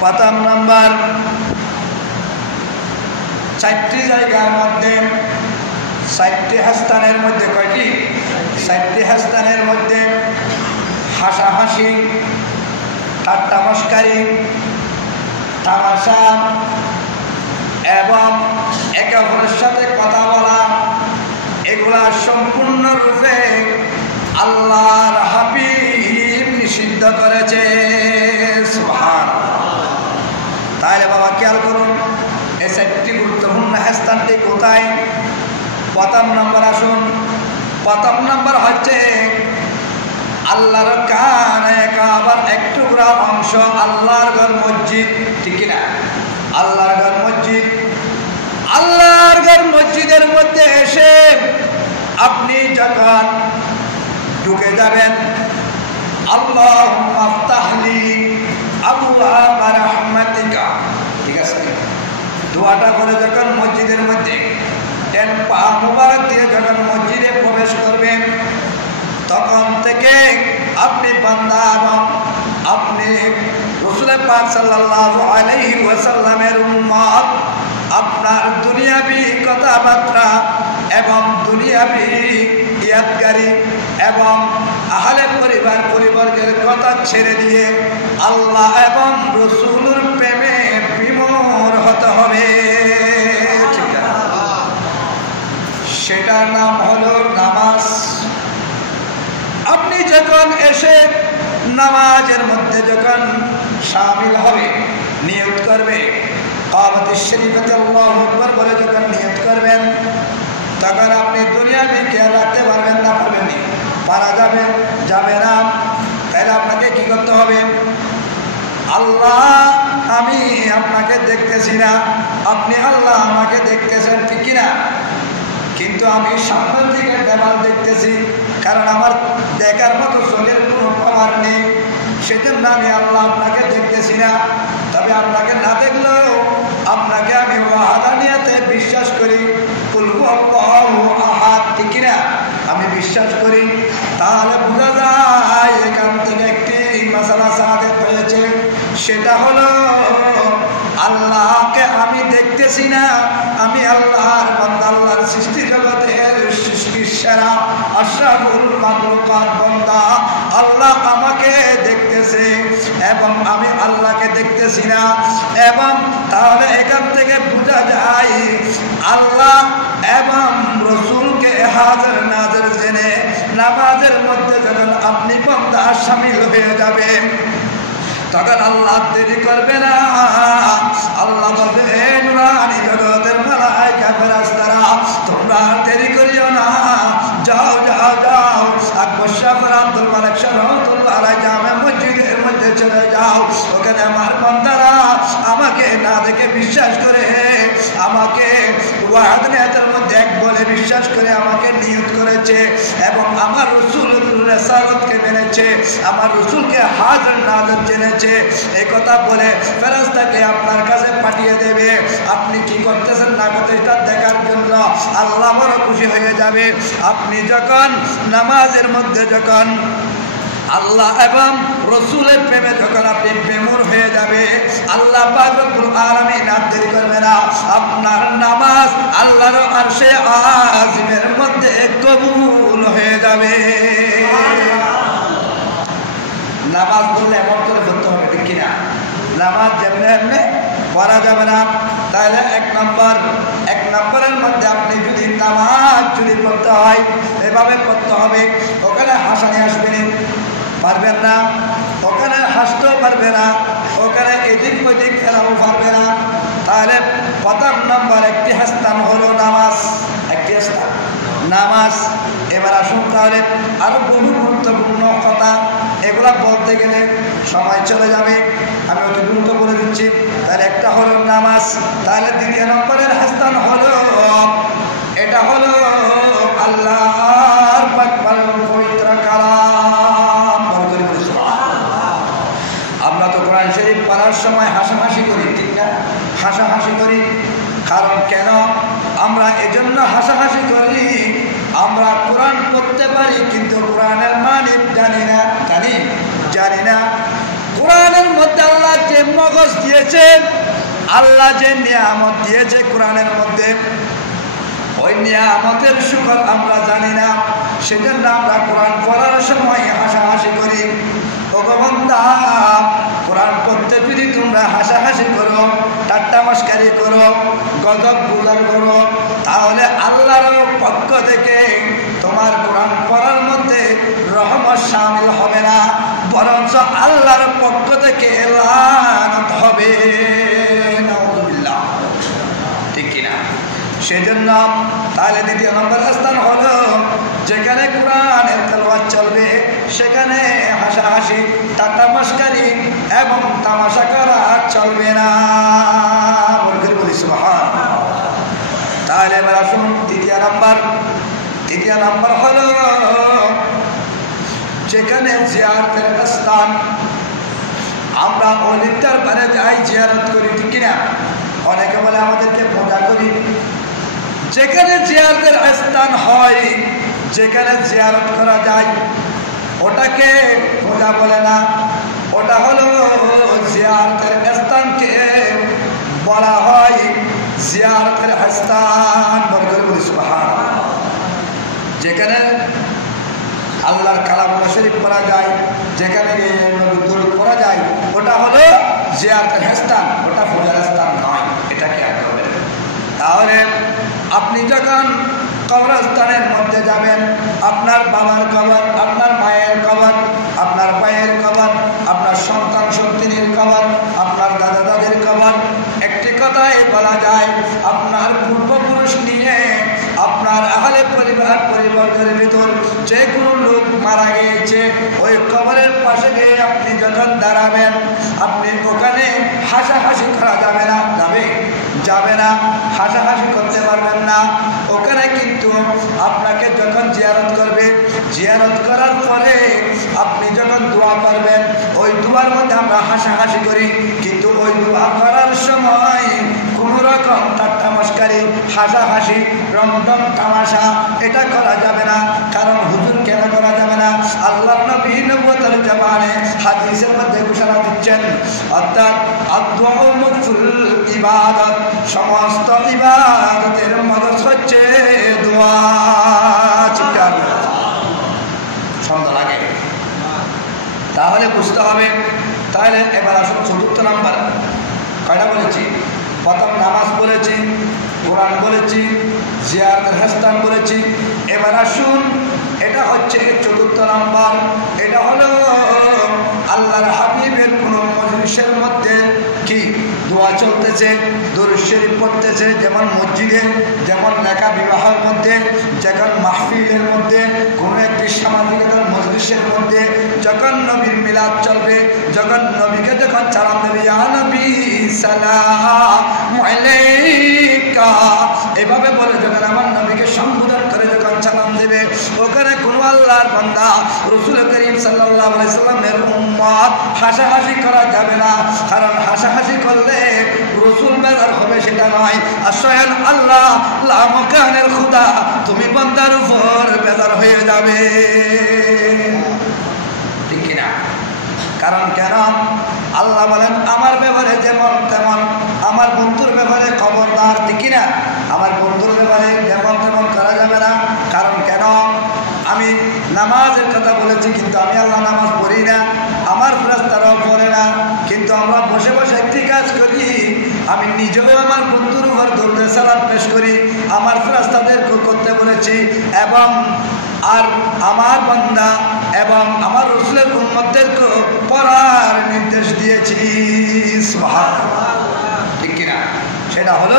প্রথম নম্বর, 4টি জায়গার মধ্যে 4টি স্থানের মধ্যে কয়টি? 4টি স্থানের মধ্যে হাসাহাসি, ঠাট্টা মস্কারি, তামাশা এবং একে অপরের সাথে কথা বলা, এগুলা সম্পূর্ণরূপে আল্লাহর হাবিব নিষিদ্ধ করেছে। সুবহানাল্লাহ। তাহলে বাবা খেয়াল করুন, এই 4টি গুরুত্বপূর্ণ স্থানটি কোথায়? প্রথম নম্বর আসুন, প্রথম নম্বর হচ্ছে আল্লাহর কানে কাবার এক টুকরা অংশ, আল্লাহর ঘর মসজিদ, ঠিক না? আল্লাহর ঘর মসজিদ, আল্লাহর ঘর মসজিদের মধ্যে এসে আপনি যখন ঢুকে যাবেন, আল্লাহুম্মা আফতাহলি আবওয়াব রাহমাতিকা, ঠিক আছে, দোয়াটা করে যখন মসজিদের মধ্যে পা মুবারক দিয়ে যখন মসজিদে প্রবেশ করবেন, তখন থেকে আপনি বান্দা এবং আপনি রাসূল পাক সাল্লাল্লাহু আলাইহি ওয়াসাল্লামের উম্মত, আপনার দুনিয়াবি কথাবার্তা এবং দুনিয়াবি ইয়াদগারি এবং আহলে পরিবারের কথা ছেড়ে দিয়ে আল্লাহ এবং রাসূলের প্রেমে বিমূঢ় হতে হবে। সেটার নাম হলো নামাজ। আপনি যখন এসে নামাজের মধ্যে যখন শামিল হবে, নিয়ত করবে, কাবাতুল শরীফে আল্লাহু আকবার বলে যখন নিয়ত করবেন, তখন আপনি দুনিয়াবি খেয়াল রাখতে পারবেন না? পারবেন? পারা যাবে না। তাহলে আপনাকে কি করতে হবে? আল্লাহ আমি আপনাকে দেখতেছি না, আপনি আল্লাহ আমাকে দেখতেছেন, ঠিক কিনা? কিন্তু আমি সামনের দিকে দেওয়াল দেখতেছি, কারণ আমার দেখার মতো চোখের কোনো পাওয়ার নেই, সেজন্য আমি আল্লাহ আপনাকে দেখতেছি না। তবে আপনাকে না দেখলেও আপনাকে আমি ওয়াহদানিয়াতে বিশ্বাস করি, কুল হুয়াল্লাহু আহাদ, ঠিক কিনা? আমি বিশ্বাস করি। তাহলে বোঝা যায় এখান থেকে একটি মাসালা সাহায্য হয়েছে, সেটা হলো আল্লাহকে আমি দেখতেছি না, আমি আল্লাহর বান্দা, আল্লাহর সৃষ্টি জগতের সৃষ্টির সেরা আশরাফুল মাখলুকাত বান্দা, আল্লাহ আমাকে দেখতেছে এবং আমি আল্লাহকে দেখতেছি না। এবং তাহলে এখান থেকে বোঝা যায় আল্লাহ এবং রাসূলকে হাজির নাজির জেনে নামাজের মধ্যে যখন আপনি বান্দা শামিল হয়ে যাবেন, তখন আল্লাহ দেরি করবে না। আল্লাহ বলবে, হে নূরানী জগতের মালায়েকা ফেরেশতারা, তোমরা দেরি করিও না, যাও যাও যাও, আকবর শাহ আব্দুল মালিক শাহ রহমাতুল্লাহ আলাইহি জামে মসজিদের মধ্যে চলে যাও। ওখানে আমার বান্দারা আমাকে না দেখে বিশ্বাস করে, আমাকে ওয়াহদানিয়াতের মধ্যে এক বলে বিশ্বাস করে আমাকে নিয়ত করেছে এবং আমার রাসূলের রিসালাতকে মেনেছে, আমার রাসূলকে হাজির নাজির জেনেছে, এই কথা বলে ফেরেশতাকে আপনার কাছে পাঠিয়ে দেবে। আপনি কি করতেছেন না করতেছেন এটা দেখার জন্য আল্লাহ বড় খুশি হয়ে যাবে। আপনি যখন নামাজের মধ্যে যখন আল্লাহ এবং রাসূলের প্রেমে যখন আপনি বিমূঢ় হয়ে যাবে, আল্লাহ পাক রব্বুল আলামিন আর দেরি করবে না, আপনার নামাজ আল্লাহর আরশে আজিমের মধ্যে কবুল হয়ে যাবে। নামাজ বললে এমন করে পড়তে হবে, ঠিক কিনা? নামাজ যেমনি এমনি পড়া যাবে না। তাহলে এক নম্বরের মধ্যে আপনি যদি নামাজ যদি পড়তে হয়, এভাবে পড়তে হবে। ওখানে হাসানি আসবে না, পারবেন না, ওখানে হাসতেও পারবে না, ওখানে এদিক ওদিক ফেরাও পারবে না। তাহলে প্রথম নম্বর একটি স্থান হলো নামাজ, একটি স্থান নামাজ। এবার আসুন, তাহলে আরো বহু গুরুত্বপূর্ণ কথা, এগুলা বলতে গেলে সময় চলে যাবে, আমি অতি দ্রুত বলে দিচ্ছি। তাহলে একটা হলো নামাজ। তাহলে দ্বিতীয় নম্বরের স্থান হলো, এটা হলো আল্লাহর পবিত্র কালাম। আমরা তো কোরআন শরীফ পড়ার সময় হাসাহাসি করি, ঠিক না? হাসাহাসি করি, কারণ কেন আমরা এজন্য হাসাহাসি করি? আমরা কোরআন পড়তে পারি কিন্তু কোরআনের মানে জানি না। কোরআনের মধ্যে আল্লাহ যে যে মগজ দিয়েছে, আল্লাহ যে নিয়ামত দিয়েছে কোরআনের মধ্যে, ওই নিয়ামতের শুকর আমরা জানি না। সেজন্য আমরা কোরআন পড়ার সময় হাসাহাসি করি। ভগবানদা কোরআন পড়তে যদি তোমরা হাসাহাসি করো, ঠাট্টা মস্কারি করো, গজব গুজব করো, তাহলে আল্লাহর পক্ষ থেকে তোমার কোরআন পড়ার মধ্যে রহমত শামিল হবে না, বরঞ্চ আল্লাহর পক্ষ থেকে লানত হবে। নাউযুবিল্লাহ, ঠিক কিনা? সেজন্য তাহলে দ্বিতীয় নম্বর স্থান হলো যেখানে কোরআনের তেলাওয়াত চলবে সেখানে হাসাহাসি, ঠাট্টা মস্কারি এবং তামাশা করা চলবে না। বলি সুবহানাল্লাহ। তাহলে এবার আসুন তৃতীয় নাম্বার হলো যেখানে জিয়ারতের স্থান, আমরা অলিটার পারে যাই জিয়ারত করি, ঠিক কিনা? অনেকে বলে আমাদেরকে পূজা করি। যেখানে জিয়ারতের স্থান হয়, যেখানে জিয়ারত করা যায়, ওটাকে পূজা বলে না, ওটা হলো জিয়ারতের স্থানকে বলা হয় জিয়ারতের স্থান। বলি সুবহানাল্লাহ। যেখানে আল্লাহর কালাম শরীফ পড়া যায়, যেখানে দরুদ পড়া যায়, ওটা হলো জিয়ারতের স্থান, ওটা পূজার স্থান নয়। এটা খেয়াল করবেন। তাহলে আপনি যখন কবরস্থানের মধ্যে যাবেন, আপনার বাবার কবর, আপনার মায়ের কবর, আপনার ভাইয়ের কবর, আপনার সন্তান সন্তানের কবর, আপনার দাদা দাদির কবর, একটি কথাই বলা যায় আপনার পূর্বপুরুষ নিয়ে আপনার আহলে পরিবারের ভিতর যে কোনো লোক মারা গিয়েছে, ওই কবরের পাশে গিয়ে আপনি যখন দাঁড়াবেন, আপনি ওখানে হাসাহাসি করা যাবে না। যাবে না, হাসাহাসি করতে পারবেন না। ওখানে কিন্তু আপনাকে যখন জিয়ারত করবে, জিয়ারত করার পরে আপনি যখন দোয়া করবেন, ওই দোয়ার মধ্যে আমরা হাসাহাসি করি, কিন্তু ওই দোয়া করার সময় কোন রকম ঠাট্টা মস্কারি, হাসাহাসি, রমদম তামাশা এটা করা যাবে না। কারণ হুজুর কেন করা যাবে না? আল্লাহর নবী নবুয়তের জবানে হাদিসের মধ্যে ঘোষণা দিচ্ছেন, অর্থাৎ আদুউ মুফুল ইবাদত, সমস্ত ইবাদতের মদদ হচ্ছে দোয়া। চিৎকার লাগে। তাহলে বুঝতে হবে। তাহলে এবার আসুন চতুর্থ নাম্বার। কয়টা বলেছি? প্রথম নামাজ বলেছি, কোরআন বলেছি, জিয়ারতের স্থান বলেছি। এবার আসুন, এটা হচ্ছে চতুর্থ নাম্বার। এটা হলো আল্লাহর হাবিবের কোনো মজলিসের মধ্যে কি দোয়া চলতেছে, দরুদ শরীফ পড়তেছে, যেমন মসজিদে, যেমন লেখা বিবাহের মধ্যে, যখন মাহফিলের মধ্যে, কোনো একটি সামাজিকতার মজলিসের মধ্যে যখন নবীর মিলাদ চলবে, যখন নবীকে যখন সালাম দেবে, ইয়া নবী সালামু আলাইকা, এভাবে বলে যখন আমার নবীকে সম্বোধন করে যখন সালাম দেবে, ওখানে কোনো আল্লাহর বান্দা রাসূল করিম সাল্লাল্লাহু আলাইহি সাল্লামের উম্মত হাসাহাসি করা যাবে না। কারণ হাসাহাসি করলে রাসূল বেজার হবে সেটা নয়, আর স্বয়ং আল্লাহ লামকানের খোদা তুমি বান্দার উপর বেজার হয়ে যাবে, ঠিক কিনা? কারণ কেন? আল্লাহ বলেন আমার ব্যাপারে যেমন তেমন, আমার বন্ধুর ব্যাপারে খবরদার, ঠিক কিনা? আমার বন্ধুর ব্যাপারে যেমন তেমন করা যাবে না। কারণ কেন? আমি নামাজের কথা বলেছি, কিন্তু আমি আল্লাহ নামাজ পড়ি না, আমার ফেরেশতারাও পড়ে না, কিন্তু আমরা বসে বসে একটি কাজ করি, আমি নিজেও আমার বন্ধুর উপর দরুদ সালাম পেশ করি, আমার ফেরেশতাদেরকে করতে বলেছি, এবং আর আমার বান্দা এবং আমার রাসূলের উম্মতদেরকে পড়ার নির্দেশ দিয়েছি। সুবহানাল্লাহ, ঠিক কিনা? সেটা হলো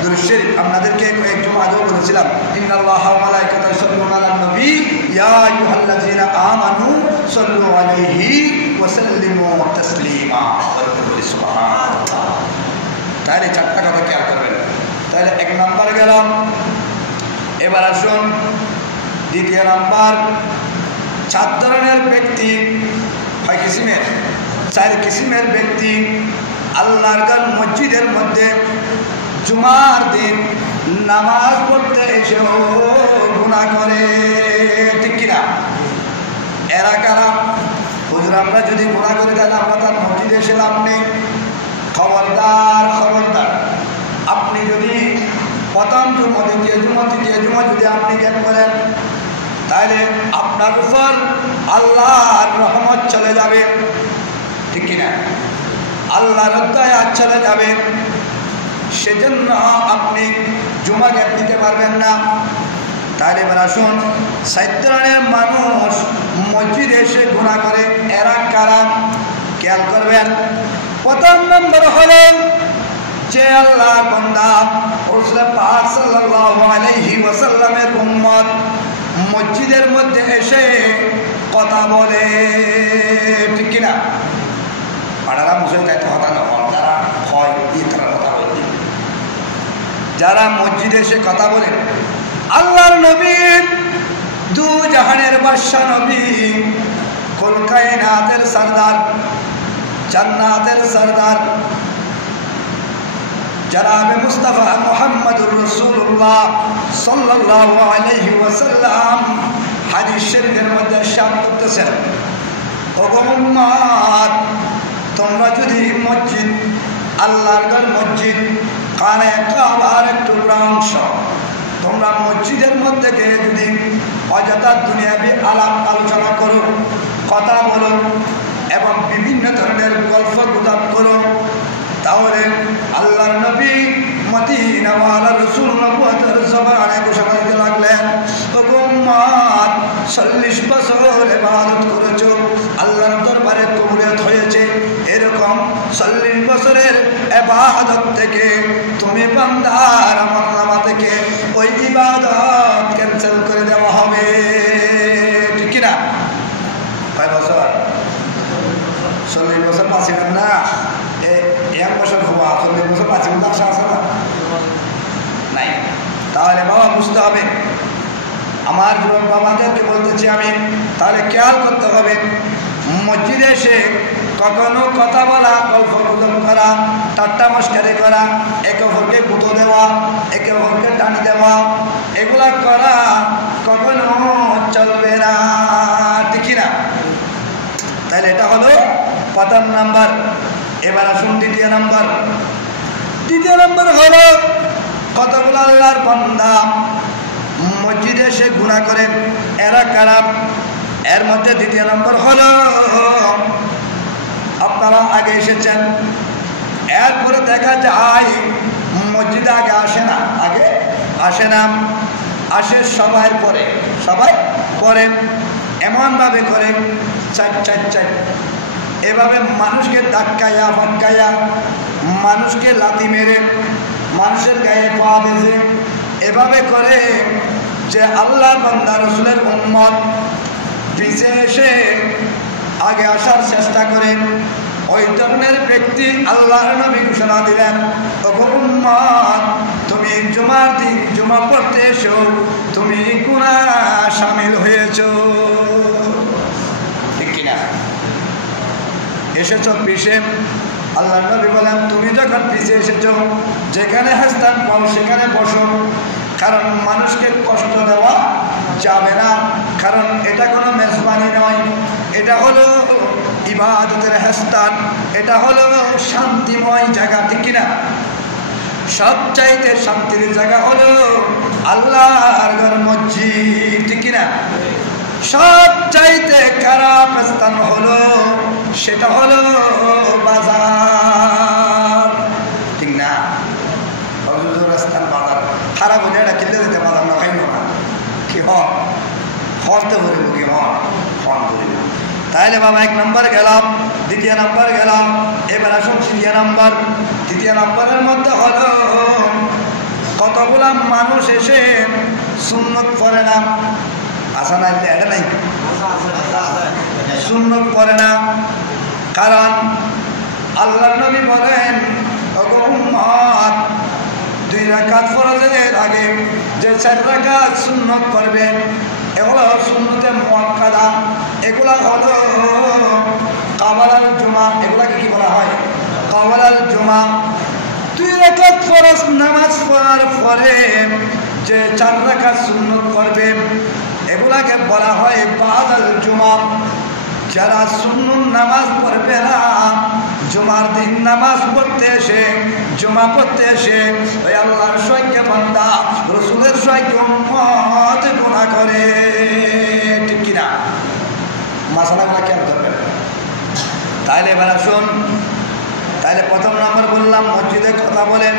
দুরূদ শরীফ। আপনাদেরকে একটু আগেও বলেছিলাম, ইন্নাল্লাহা ওয়া মালাইকাতাহু ইউসাল্লুনা আলান নবী ইয়া আইয়ুহাল্লাযীনা আমানু সাল্লু আলাইহি ওয়া সাল্লিমু তাসলিমা। সুবহানাল্লাহ। তাহলে চারটা কথা খেয়াল করবেন। তাহলে এক নাম্বার গেলাম। এবার আসুন দ্বিতীয় নাম্বার। 4 ধরনের ব্যক্তি, 6 কিসিমের, 4 কিসিমের ব্যক্তি আল্লাহর ঘর মসজিদের মধ্যে জুমার দিন নামাজ পড়তে এসেও গুনাহ করে, ঠিক কিনা? এরা কারা? হুজুর আমরা যদি গুনাহ করি তাহলে আমরা তার মসজিদে এসে লাভ নেই। খবরদার খবরদার, আপনি যদি প্রথম জুমা দ্বিতীয় জুমা তৃতীয় জুমা যদি আপনি গ্যাপ করেন তাহলে আপনার উপর আল্লাহর রহমত চলে যাবে, ঠিক কিনা? আল্লাহর দয়া চলে যাবে। সেজন্য আপনি জুমা গ্যাপ দিতে পারবেন না। তাহলে এবার আসুন, 7 ধরনের মানুষ মসজিদে এসে গুনাহ করে, এরা কারা? খেয়াল করবেন। প্রথম নম্বর হলেন যে আল্লাহর বান্দা রাসূল পাক সাল্লাল্লাহু আলাইহি ওয়াসাল্লামের উম্মত মসজিদের মধ্যে এসে কথা বলে, ঠিক কিনা? পাড়ারা মুসলিম দায়িত্ব কথা না, যারা হয় তারা কথা বলে, যারা মসজিদে এসে কথা বলে। আল্লাহর নবী, দু জাহানের বাদশা নবী, কুল কায়নাতের সরদার, জান্নাতের সরদার জনাবে মুস্তাফা মুহাম্মদুর রাসূলুল্লাহ সাল্লাল্লাহু আলাইহি ওয়াসাল্লাম হাদিস শরীফের মধ্যে ইরশাদ করতেছেন, ওগো উম্মত, তোমরা যদি মসজিদ, আল্লাহর ঘর মসজিদ, কানে কাবার একটু অংশ, তোমরা মসজিদের মধ্যে গিয়ে যদি অযথা দুনিয়াবি আলাপ আলোচনা করো, কথা বলো এবং বিভিন্ন ধরনের গল্প গুজব করো, তাহলে আল্লাহর নবী মদিনা ওয়ালা রাসূল নবুয়তের জবানে ঘোষণা দিতে লাগলেন, ওগো উম্মত, 40 বছর ইবাদত করেছো, আল্লাহর দরবারে কবুলিয়ত হয়েছে, এরকম 40 বছরের ইবাদত থেকে তুমি বান্দার আমলনামা থেকে ওই ইবাদত ক্যান্সেল করে দেওয়া হবে, ঠিক কিনা? কয় বছর? 40 বছর বাঁচিবেন না, 1 বছর হওয়া, 40 বছর বাঁচিবেন, আশা আছে না? নাই। তাহলে বাবা বুঝতে হবে, আমার যুবক বাবাদেরকে বলতেছি আমি, তাহলে খেয়াল করতে হবে, মসজিদে এসে কখনো কথা বলা, গল্প গুজব করা, ঠাট্টা মস্কারি করা, একে অপরকে গুঁতো দেওয়া, একে অপরকে টানি দেওয়া, এগুলা করা কখনো চলবে না, ঠিক না? তাহলে এটা হলো প্রথম নাম্বার। এবার আসুন দ্বিতীয় নাম্বার। দ্বিতীয় নাম্বার হলো কতগুলো আল্লাহর বান্দা মসজিদে এসে গুনাহ করেন, এরা খারাপ। এর মধ্যে দ্বিতীয় নম্বর হলো আপনারা আগে এসেছেন, এরপরে দেখা যায় মসজিদে আগে আসে না, আগে আসে না, আসে সবাই পরে, সবাই পরে, এমনভাবে করে চার এভাবে মানুষকে ধাক্কায়া ফাটকায়া, মানুষকে লাথি মেরে, মানুষের গায়ে পা বেঁধে, এভাবে করে যে আল্লাহর বান্দা রাসূলের উম্মত পিছে এসে আগে আসার চেষ্টা করে, ওই ধরনের ব্যক্তি আল্লাহর নবী ঘোষণা দিলেন, ওগো উম্মত, তুমি জুমার দিন জুমা পড়তে এসো, তুমি গুনাহ শামিল হয়েছো, ঠিক কিনা? এসেছো পিছে, আল্লাহর নবী বলেন, তুমি যখন পিছে এসেছো, যেখানে স্থান পাও সেখানে বসো, কারণ মানুষকে কষ্ট দেওয়া যাবে না, কারণ এটা কোনো মেজবানি নয়, এটা হলো ইবাদতের স্থান, এটা হলো শান্তিময় জায়গা, ঠিক কিনা? সবচাইতে শান্তির জায়গা হলো আল্লাহর ঘর মসজিদ, ঠিক কিনা? সবচাইতে খারাপ স্থান হলো, সেটা হলো বাজার, ঠিক না? স্থান বাজার খারাপ হলে এটা কিনতে দিতে বাজার না হয় না, কি হতে বলিব, কি হন বলিব। তাইলে বাবা 1 নম্বর গেলাম, দ্বিতীয় নম্বর গেলাম, এবার আসুন তৃতীয় নম্বর। তৃতীয় নম্বরের মধ্যে হলো কতগুলা মানুষ এসে সুন্নত পড়ে না, আসা নাই, এটা নাই, সুন্নত পড়ে না, কারণ আল্লাহর নবী বলেন, ওগো উম্মত, 2 রাকাত ফরজের আগে যে 4 রাকাত সুন্নত করবেন, এগুলো সুন্নতে মুআক্কাদা, এগুলা হলো কাবালাল জুমা, এগুলাকে কি বলা হয়? কাবালাল জুমা। 2 রাকাত ফরজ নামাজ পড়ার পরে যে 4 রাকাত সুন্নত করবেন, এগুলাকে বলা হয় বাদাল জুমা। যারা সুন্নত নামাজ পড়বে না, জুমার দিন নামাজ পড়তে এসে, জুমা পড়তে এসে ওই আল্লাহর সঙ্গে বান্দা রসুলের সঙ্গে উম্মত গুনাহ করে, ঠিক কিনা? মাসালাগুলো কেন করবেন? তাইলে এবার আসুন, তাইলে প্রথম নম্বর বললাম মসজিদে কথা বলেন,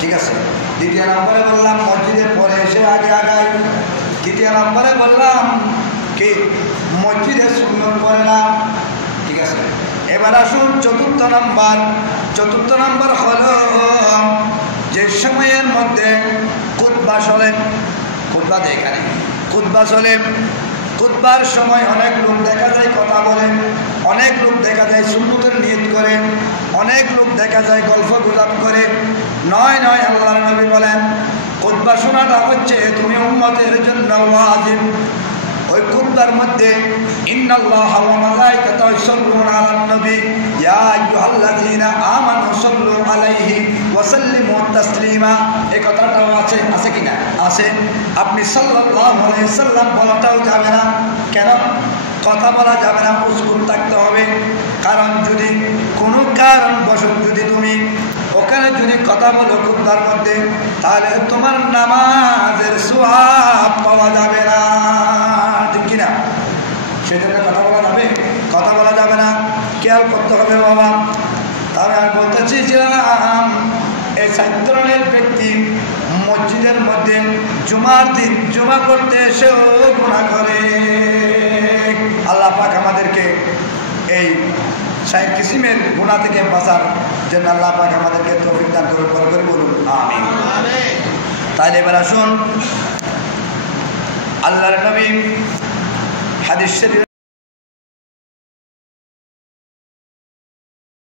ঠিক আছে। দ্বিতীয় নম্বরে বললাম মসজিদে পরে এসে আগে আগায়। তৃতীয় নম্বরে বললাম কি মসজিদে সুন্নত পড়ে না, ঠিক আছে। এবার আসুন চতুর্থ নম্বর হলো যে সময়ের মধ্যে খুতবা চলেন, খুতবা এখানে খুতবা চলেন, খুতবার সময় অনেক লোক দেখা যায় কথা বলেন, অনেক লোক দেখা যায় সুন্নতের নিয়ত করেন, অনেক লোক দেখা যায় গল্প গুজব করে। নয় আল্লাহর নবী বলেন খুতবা শোনাটা হচ্ছে তুমি উম্মতের জন্য ওয়াজিব। ওই খুতবার মধ্যে ইন্নাল্লাহা ওয়া মালাইকাতাহু ইউসাল্লুনা আলান নবী ইয়া আইয়ুহাল্লাযীনা আমানু সাল্লু আলাইহি ওয়া সাল্লিমু তাসলিমা, এই কথাটাও আছে কিনা? আছে। আপনি সাল্লাল্লাহু আলাইহি সাল্লাম বলাটাও যাবে না। কেন কথা বলা যাবে না? উজুর থাকতে হবে। কারণ যদি কোনো কারণবশত যদি তুমি ওখানে যদি কথা বলো খুতবার মধ্যে, তাহলে তোমার নামাজের সওয়াব পাওয়া যাবে না, ঠিক কিনা? সেটাতে কথা বলা যাবে না, খেয়াল করতে হবে বাবা। তাহলে আমি বলতে চেয়েছিলাম এই 4 ধরনের ব্যক্তি মসজিদের মধ্যে জুমার দিন জুমা করতে এসেও গুনাহ করে। আল্লাহ পাক আমাদেরকে এই 4 কিসিমের গুনাহ থেকে বাঁচার জন্য আল্লাহ পাক আমাদেরকে তৌফিক দান করুন, করে বলুন আমিন। তাহলে এবার আসুন আল্লাহর নবী হাদিস শরীফে